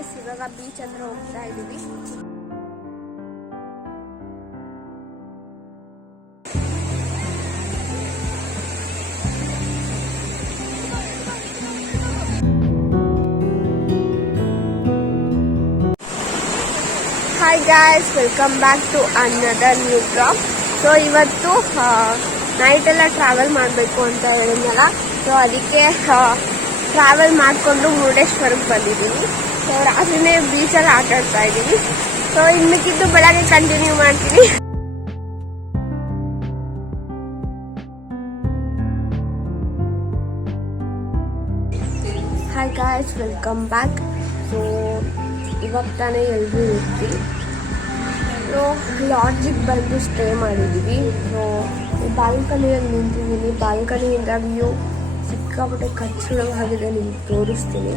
ಇವಾಗ ಬೀಚ್ ಹತ್ರ ಹೋಗ್ತಾ ಇದೀವಿ. Hi guys, welcome back to another new blog. So ಇವತ್ತು ನೈಟ್ ಎಲ್ಲ ಟ್ರಾವೆಲ್ ಮಾಡಬೇಕು ಅಂತ ಹೇಳಿದ್ನಲ್ಲ, ಸೊ ಅದಕ್ಕೆ ಟ್ರಾವೆಲ್ ಮಾಡಿಕೊಂಡು ಮುರುಡೇಶ್ವರಕ್ಕೆ ಬಂದಿದ್ದೀವಿ. ಸೊ ರಾತ್ರಿನೇ ಬೀಚಲ್ಲಿ ಆಟ ಆಡ್ತಾ ಇದ್ದೀವಿ. ಸೊ ಇನ್ಮಿಕ್ಕಿದ್ದು ಬೆಳಗ್ಗೆ ಕಂಟಿನ್ಯೂ ಮಾಡ್ತೀನಿ. Hi guys, welcome back. So ಇವಾಗ ತಾನೇ ಎಲ್ಲರೂ ಇರ್ತೀವಿ. ಸೊ ಲಾಡ್ಜಿಗೆ ಬಂದು ಸ್ಟೇ ಮಾಡಿದ್ದೀವಿ. ಸೊ ಬಾಲ್ಕನಿಯಲ್ಲಿ ನಿಂತಿದ್ದೀನಿ. ಬಾಲ್ಕನಿಯಿಂದ ವ್ಯೂ ಸಿಕ್ಕಾಪಟ್ಟೆ ಕಚ್ಚಡವಾಗಿದೆ, ನಿಮ್ಗೆ ತೋರಿಸ್ತೀನಿ.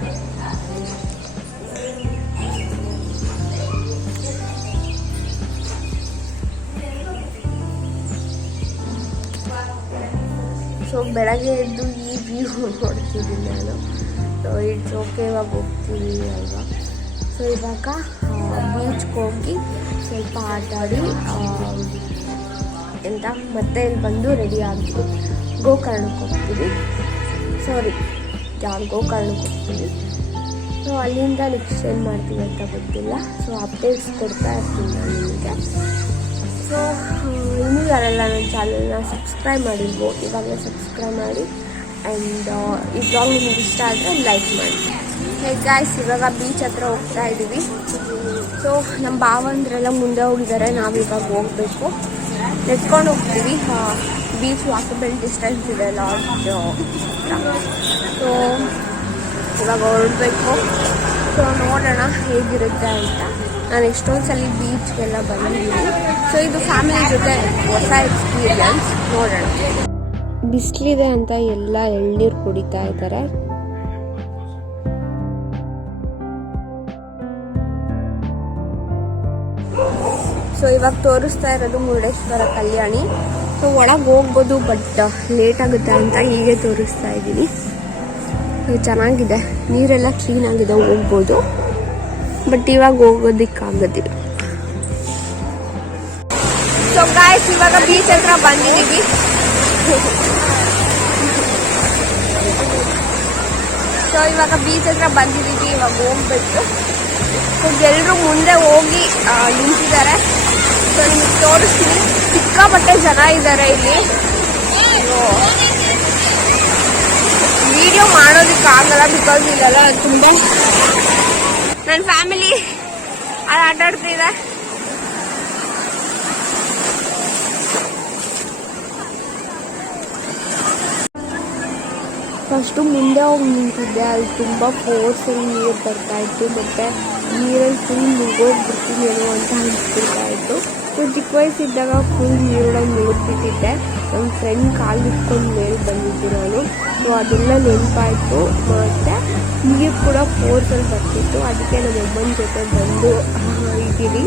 ಸೊ ಬೆಳಗ್ಗೆ ಎದ್ದು ಈ ವ್ಯೂ ನೋಡ್ತಿದ್ದೀನಿ ನಾನು. ಸೊ ಇಟ್ಸ್ ಓಕೆ, ಇವಾಗ ಹೋಗ್ತೀವಿ ಅಲ್ವಾ. ಸೊ ಇವಾಗ ಬೀಚ್ಗೆ ಹೋಗಿ ಸ್ವಲ್ಪ ಆಟಾಡಿ ಮತ್ತೆ ಇಲ್ಲಿ ಬಂದು ರೆಡಿ ಆಗಿ ಗೋಕರ್ಣಕ್ಕೆ ಹೋಗ್ತೀವಿ. ಗೋಕರ್ಣಕ್ಕೆ ಹೋಗ್ತೀವಿ. ಸೊ ಅಲ್ಲಿಂದ ನೆಕ್ಸ್ಟ್ ಏನು ಮಾಡ್ತೀವಿ ಅಂತ ಗೊತ್ತಿಲ್ಲ. ಸೊ ಅಪ್ಡೇಟ್ಸ್ ಕೊಡ್ತಾ ಇರ್ತೀನಿ ನಾನು ನಿಮಗೆ. ಸೊ ಇನ್ನೂ ಯಾರೆಲ್ಲ ನನ್ನ ಚಾನಲ್ನ ಸಬ್ಸ್ಕ್ರೈಬ್ ಮಾಡಿರ್ಬೋದು, ಇವಾಗಲೇ ಸಬ್ಸ್ಕ್ರೈಬ್ ಮಾಡಿ. ಆ್ಯಂಡ್ ಈ ಬ್ಲಾಗ್ ನಿಮ್ಗೆ ಇಷ್ಟ ಆದರೆ ಲೈಕ್ ಮಾಡಿ. ಹೇ ಗಾಯ್ಸ್, ಇವಾಗ ಬೀಚ್ ಹತ್ರ ಹೋಗ್ತಾ ಇದ್ದೀವಿ. ಸೊ ನಮ್ಮ ಭಾವಂದ್ರೆಲ್ಲ ಮುಂದೆ ಹೋಗಿದ್ದಾರೆ, ನಾವಿವಾಗ ಹೋಗಬೇಕು. ನೆಟ್ಕೊಂಡು ಹೋಗ್ತೀವಿ. ಬೀಚ್ ವಾಕಬಲ್ ಡಿಸ್ಟೆನ್ಸ್ ಇದೆ ಲಾಡ್ಜ್. ಸೊ ಇವಾಗ ಹೊರಡಬೇಕು. ಸೊ ನೋಡೋಣ ಹೇಗಿರುತ್ತೆ ಅಂತ. ನಾನು ಎಷ್ಟೊಂದು ಸಲ ಬೀಚ್ಗೆಲ್ಲ ಬಂದಿದ್ದೀನಿ. ಸೊ ಇದು ಫ್ಯಾಮಿಲಿ ಜೊತೆ ಹೊಸ ಎಕ್ಸ್ಪೀರಿಯನ್ಸ್. ನೋಡೋಣ. ಬಿಸಿಲಿದೆ ಅಂತ ಎಲ್ಲ ಎಳ್ನೀರು ಕುಡಿತಾ ಇದ್ದಾರೆ. ಸೊ ಇವಾಗ ತೋರಿಸ್ತಾ ಇರೋದು ಮುರುಡೇಶ್ವರ ಕಲ್ಯಾಣಿ. ಸೊ ಒಳಗೆ ಹೋಗ್ಬೋದು, ಬಟ್ ಲೇಟ್ ಆಗುತ್ತೆ ಅಂತ ಹೀಗೆ ತೋರಿಸ್ತಾ ಇದ್ದೀನಿ. ಚೆನ್ನಾಗಿದೆ, ನೀರೆಲ್ಲ ಕ್ಲೀನಾಗಿದೆ, ಹೋಗ್ಬೋದು. ಬಟ್ ಇವಾಗ ಹೋಗೋದಿಕ್ಕಾಗೋದಿಲ್ಲ. ಸೊ ಗಾಯ್ಸ್, ಇವಾಗ ಬೀಚ್ ಹತ್ರ ಬಂದಿದ್ದೀವಿ. ಇವಾಗ ಹೋಗ್ಬೇಕು. ಸೊ ಎಲ್ಲರೂ ಮುಂದೆ ಹೋಗಿ ನಿಂತಿದ್ದಾರೆ. ಸೊ ನಿಮ್ಗೆ ತೋರಿಸ್ತೀನಿ, ಸಿಕ್ಕಾಪಟ್ಟೆ ಜನ ಇದ್ದಾರೆ ಇಲ್ಲಿ. ವಿಡಿಯೋ ಮಾಡೋದಕ್ಕಾಗಲ್ಲ, ಬಿಕಾಸ್ ಇಲ್ಲೆಲ್ಲ ತುಂಬ ನನ್ನ ಫ್ಯಾಮಿಲಿ ಆಟ ಆಡ್ತಿದೆ. ಫಸ್ಟು ಮುಂದೆ ಹೋಗಿ ನಿಂತಿದ್ದೆ, ಅಲ್ಲಿ ತುಂಬ ಫೋರ್ಸಲ್ಲಿ ನೀರು ಬರ್ತಾಯಿತ್ತು. ಮತ್ತು ನೀರಲ್ಲಿ ಫುಲ್ ಮುಗೋಗ್ಬಿಡ್ತೀನಿ ಏನೋ ಅಂತ ಅನಿಸ್ತಿರ್ತಾಯಿತ್ತು. ಸೊ ಚಿಕ್ಕ ವಯಸ್ಸಿದ್ದಾಗ ಫುಲ್ ನೀರೊಳಗೆ ಮುಳುಗ್ಬಿಟ್ಟಿದ್ದೆ. ನಮ್ಮ ಫ್ರೆಂಡ್ ಕಾಲು ಇಟ್ಕೊಂಡು ಮೇಲೆ ಬಂದಿದ್ದೆ ನಾನು. ಸೊ ಅದೆಲ್ಲ ನೆನಪಾಯಿತು. ಮತ್ತು ನೀರು ಕೂಡ ಫೋರ್ಸಲ್ಲಿ ಬರ್ತಿತ್ತು. ಅದಕ್ಕೆ ನಮ್ಮ ಅಮ್ಮನ ಜೊತೆ ಬಂದು ಇದ್ದೀವಿ.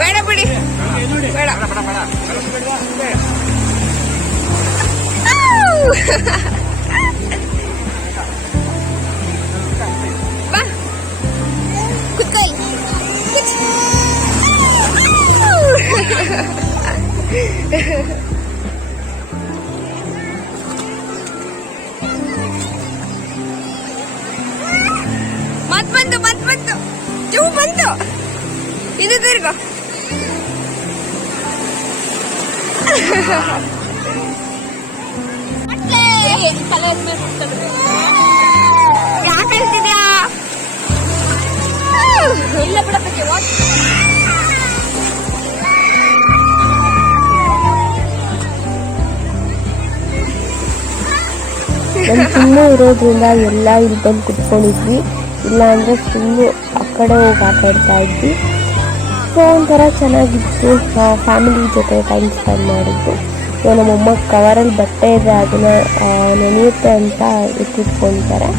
ಬೇಡ ಬಿಡಿ, ಬೇಡ. ಕುತ್ಕೊಳ್ಳಿ. ಮತ್ ಬಂತು ಜೂ ಬಂತು. ಇದು ತಿರ್ಗ ಯಾಕೆ ಹೇಳ್ತಿದ್ಯಾ? ಇಲ್ಲ ಬಿಡಕ್ಕೆ ನಮ್ಮ ಚಿನ್ನು ಇರೋದ್ರಿಂದ ಎಲ್ಲ ಇಲ್ಲಿ ಬಂದು ಕುತ್ಕೊಂಡಿದ್ವಿ, ಇಲ್ಲ ಅಂದರೆ ಫುಲ್ಲು ಆ ಕಡೆ ಹೋಗಿ ಆಟ ಆಡ್ತಾ ಇದ್ವಿ. ಸೊ ಒಂಥರ ಚೆನ್ನಾಗಿತ್ತು, ಫ್ಯಾಮಿಲಿ ಜೊತೆ ಟೈಮ್ ಸ್ಪೆಂಡ್ ಮಾಡಿದ್ದು. ಸೊ ನಮ್ಮಮ್ಮ ಕವರಲ್ಲಿ ಬಟ್ಟೆ ಇದೆ, ಅದನ್ನು ನೆನೆಯುತ್ತೆ ಅಂತ ಎತ್ತಿಟ್ಕೊತಾರೆ.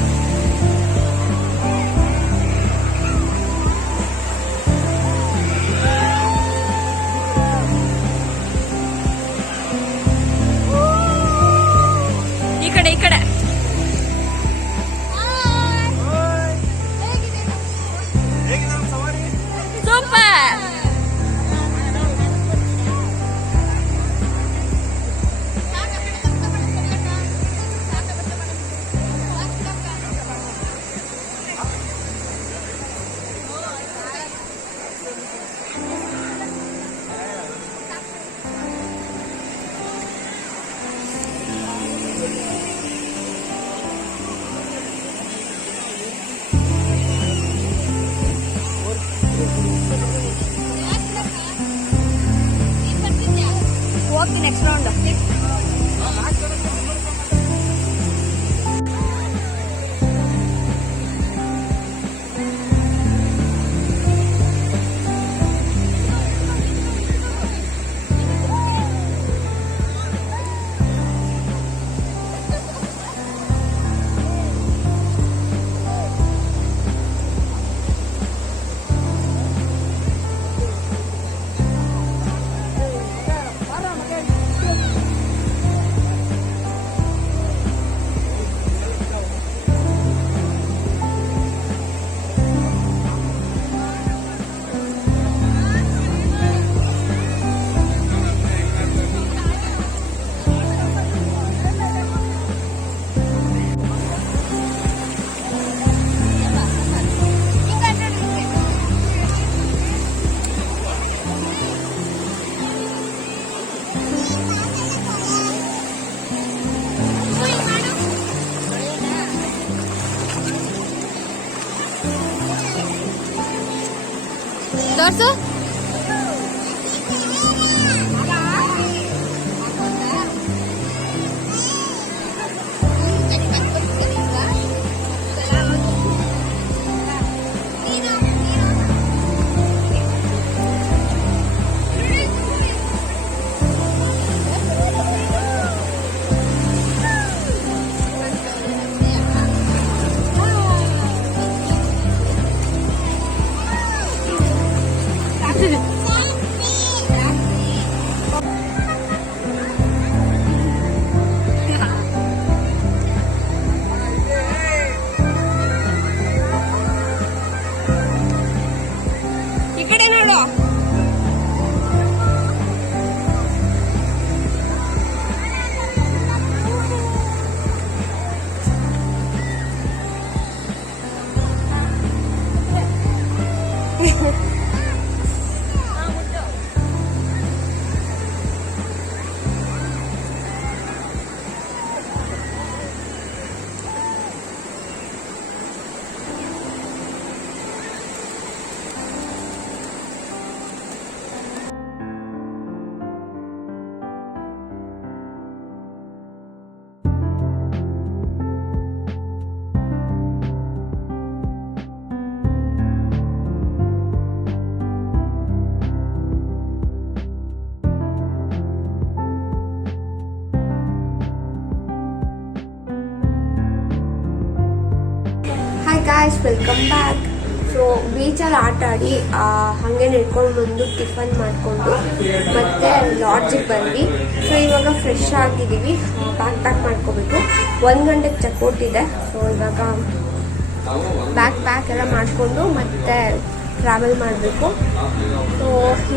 next round. Dorso? Guys, welcome back. So ಬೀಚಲ್ಲಿ ಆಟ ಆಡಿ ಹಾಗೆ ನಡ್ಕೊಂಡು ಬಂದು ಟಿಫನ್ ಮಾಡಿಕೊಂಡು ಮತ್ತೆ ಲಾಡ್ಜಿಗೆ ಬಂದ್ವಿ. ಸೊ ಇವಾಗ ಫ್ರೆಶ್ ಆಗಿದ್ದೀವಿ, ಪ್ಯಾಕ್ ಮಾಡ್ಕೋಬೇಕು. 1 ಗಂಟೆಗೆ ಚೆಕ್ಔಟ್ ಇದೆ. ಸೊ ಇವಾಗ ಪ್ಯಾಕ್ ಎಲ್ಲ ಮಾಡಿಕೊಂಡು ಮತ್ತೆ ಟ್ರಾವೆಲ್ ಮಾಡಬೇಕು. ಸೊ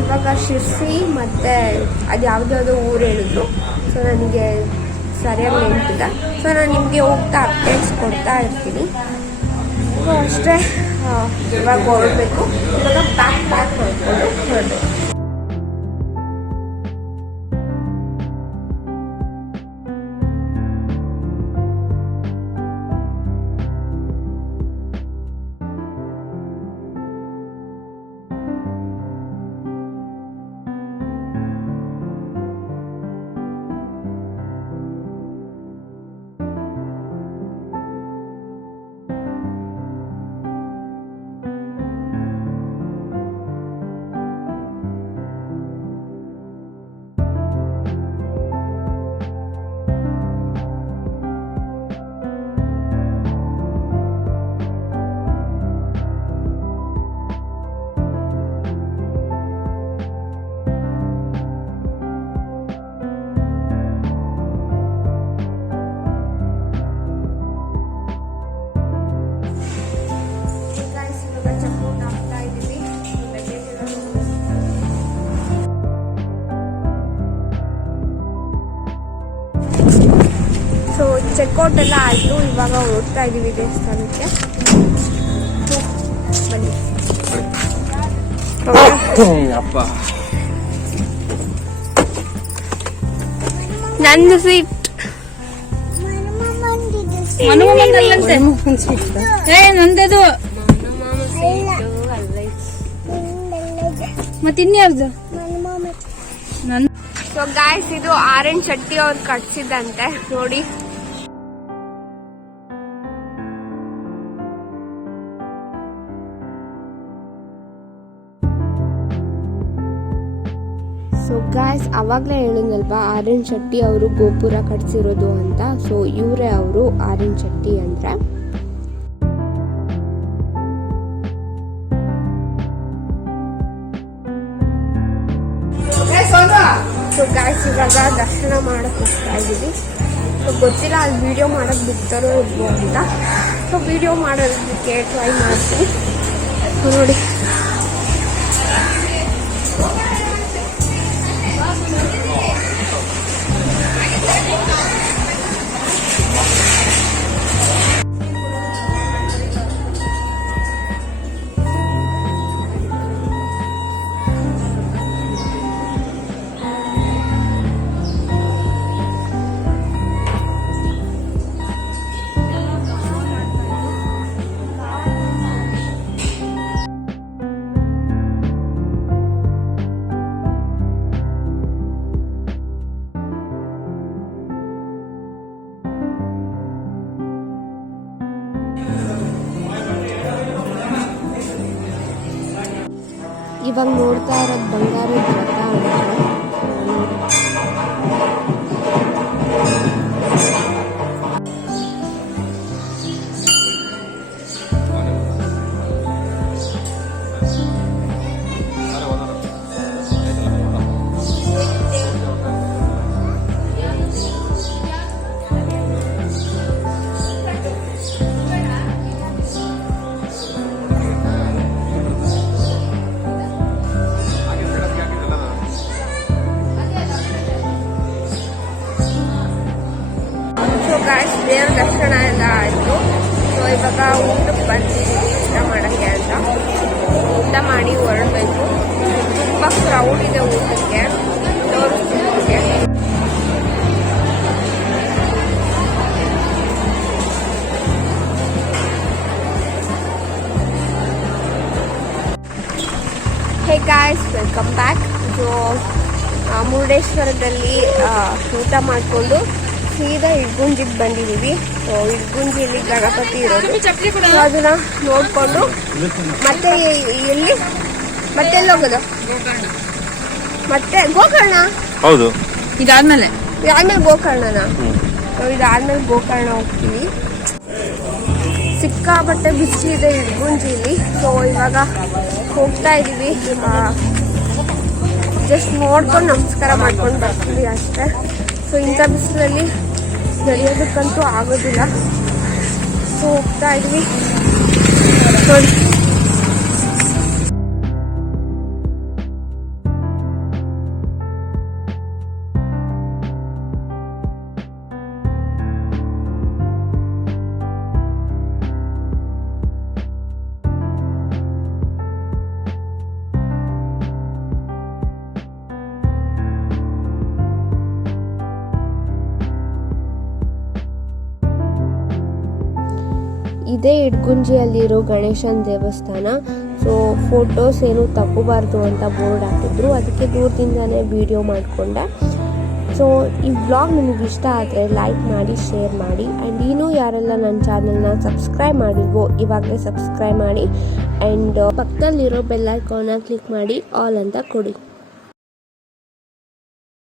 ಇವಾಗ ಶಿರ್ಸಿ ಮತ್ತು ಅದು ಯಾವುದ್ಯಾವುದೋ ಊರು ಹೇಳಿದ್ರು. ಸೊ ನನಗೆ ಸರಿಯಾಗಿ ನೆನಪಿಲ್ಲ. ಸೊ ನಾನು ನಿಮಗೆ ಹೋಗ್ತಾ ಅಪ್ಡೇಟ್ಸ್ ಕೊಡ್ತಾ ಇರ್ತೀನಿ. ಸೊ ಅಷ್ಟೇ, ಇವಾಗ ಹೊರಡಬೇಕು. ಇವಾಗ ಪ್ಯಾಕ್ ಮಾಡಿಕೊಂಡು ಹೊರಡಬೇಕು. ಸೊ ಚೆಕ್ಔಟ್ ಎಲ್ಲ ಆಯಿತು, ಇವಾಗ ಹೋಗ್ತಾ ಇದ್ದೀವಿ ದೇವಸ್ಥಾನಕ್ಕೆ. ಬನ್ನಿ. ನಂದು ಸ್ವೀಟ್ ನಂದದು ಮತ್ತಿನ್ಯಾರ್ದು. ಸೊ ಗಾಯ್ಸ್, ಇದು ಆರ್.ಎನ್. ಶೆಟ್ಟಿ ಅವ್ರು ಕಟ್ಸಿದ್ದಂತೆ ನೋಡಿ. ಸೊ ಗಾಯ್ಸ್, ಅವಾಗಲೇ ಹೇಳಿದ್ನಲ್ವಾ ಆರ್.ಎನ್. ಶೆಟ್ಟಿ ಅವರು ಗೋಪುರ ಕಟ್ಸಿರೋದು ಅಂತ. ಸೊ ಇವರೇ ಅವರು ಆರ್.ಎನ್. ಶೆಟ್ಟಿ ಅಂದ್ರೆ. ಸೊ ಗಾಯ್ಸ್, ಇವಾಗ ದರ್ಶನ ಮಾಡಕ್ ಹೋಗ್ತಾ ಇದ್ದೀವಿ. ಸೊ ಗೊತ್ತಿಲ್ಲ ಅಲ್ಲಿ ವಿಡಿಯೋ ಮಾಡಕ್ ಬಿಡ್ತಾರೋ ಇಲ್ವೋ ಅಂತ. ಸೊ ವಿಡಿಯೋ ಮಾಡೋದಕ್ಕೆ ಟ್ರೈ ಮಾಡ್ತೀನಿ. ನೋಡಿ, ಇವಾಗ ನೋಡ್ತಾ ಇರೋದು ಬಂಗಾರದ ರಥ ಅಂತ. ದೇವ್ರ ದರ್ಶನ ಎಲ್ಲ ಆಯಿತು. ಸೊ ಇವಾಗ ಊಟಕ್ಕೆ ಬರ್ತಿದ್ದೀವಿ ಊಟ ಮಾಡೋಕ್ಕೆ ಅಂತ. ಊಟ ಮಾಡಿ ಹೊರಡಬೇಕು. ತುಂಬ ಕ್ರೌಡ್ ಇದೆ ಊಟಕ್ಕೆ, ತೋರಿಸ್ತಿದ್ದಕ್ಕೆ. Hey guys, welcome back. So ಮುರುಡೇಶ್ವರದಲ್ಲಿ ಊಟ ಮಾಡಿಕೊಂಡು ಸೀದಾ ಇಡ್ಗುಂಜಿಗೆ ಬಂದಿದ್ದೀವಿ. ಸೊ ಇಡ್ಗುಂಜಿಯಲ್ಲಿ ಗಣಪತಿ ಇರೋದು. ಸೊ ಅದನ್ನ ನೋಡಿಕೊಂಡು ಮತ್ತೆ ಎಲ್ಲಿ ಎಲ್ಲಿ ಹೋಗೋದು? ಮತ್ತೆ ಗೋಕರ್ಣ. ಹೌದು, ಇದಾದ್ಮೇಲೆ ಗೋಕರ್ಣನ. ಇದಾದ್ಮೇಲೆ ಗೋಕರ್ಣ ಹೋಗ್ತೀವಿ. ಸಿಕ್ಕಾಪಟ್ಟೆ ಬಿಸಿಲಿದೆ ಇಡ್ಗುಂಜಿಲಿ. ಸೊ ಇವಾಗ ಹೋಗ್ತಾ ಇದ್ದೀವಿ. ಜಸ್ಟ್ ನೋಡ್ಕೊಂಡು ನಮಸ್ಕಾರ ಮಾಡ್ಕೊಂಡು ಬರ್ತೀವಿ ಅಷ್ಟೇ. ಸೊ ಇಂಥ ಬಿಸಿಲಲ್ಲಿ ನಡೆಯೋದಕ್ಕಂತೂ ಆಗೋದಿಲ್ಲ. ಸೊ ಹೋಗ್ತಾ ಇದ್ವಿ ನೋಡಿ. ಇದೇ ಇಡ್ಗುಂಜಿಯಲ್ಲಿರೋ ಗಣೇಶನ ದೇವಸ್ಥಾನ. ಸೊ ಫೋಟೋಸ್ ಏನು ತಗೋಬಾರ್ದು ಅಂತ ಬೋರ್ಡ್ ಹಾಕಿದ್ರು, ಅದಕ್ಕೆ ದೂರದಿಂದನೇ ವಿಡಿಯೋ ಮಾಡಿಕೊಂಡೆ. ಸೊ ಈ ವ್ಲಾಗ್ ನಿಮಗೆ ಇಷ್ಟ ಆದರೆ ಲೈಕ್ ಮಾಡಿ, ಶೇರ್ ಮಾಡಿ. ಆ್ಯಂಡ್ ಇನ್ನೂ ಯಾರೆಲ್ಲ ನನ್ನ ಚಾನಲ್ನ ಸಬ್ಸ್ಕ್ರೈಬ್ ಮಾಡಿಲ್ವೋ ಇವಾಗಲೇ ಸಬ್ಸ್ಕ್ರೈಬ್ ಮಾಡಿ. ಆ್ಯಂಡ್ ಪಕ್ಕದಲ್ಲಿರೋ ಬೆಲ್ ಐಕಾನ್ನ ಕ್ಲಿಕ್ ಮಾಡಿ ಆಲ್ ಅಂತ ಕೊಡಿ.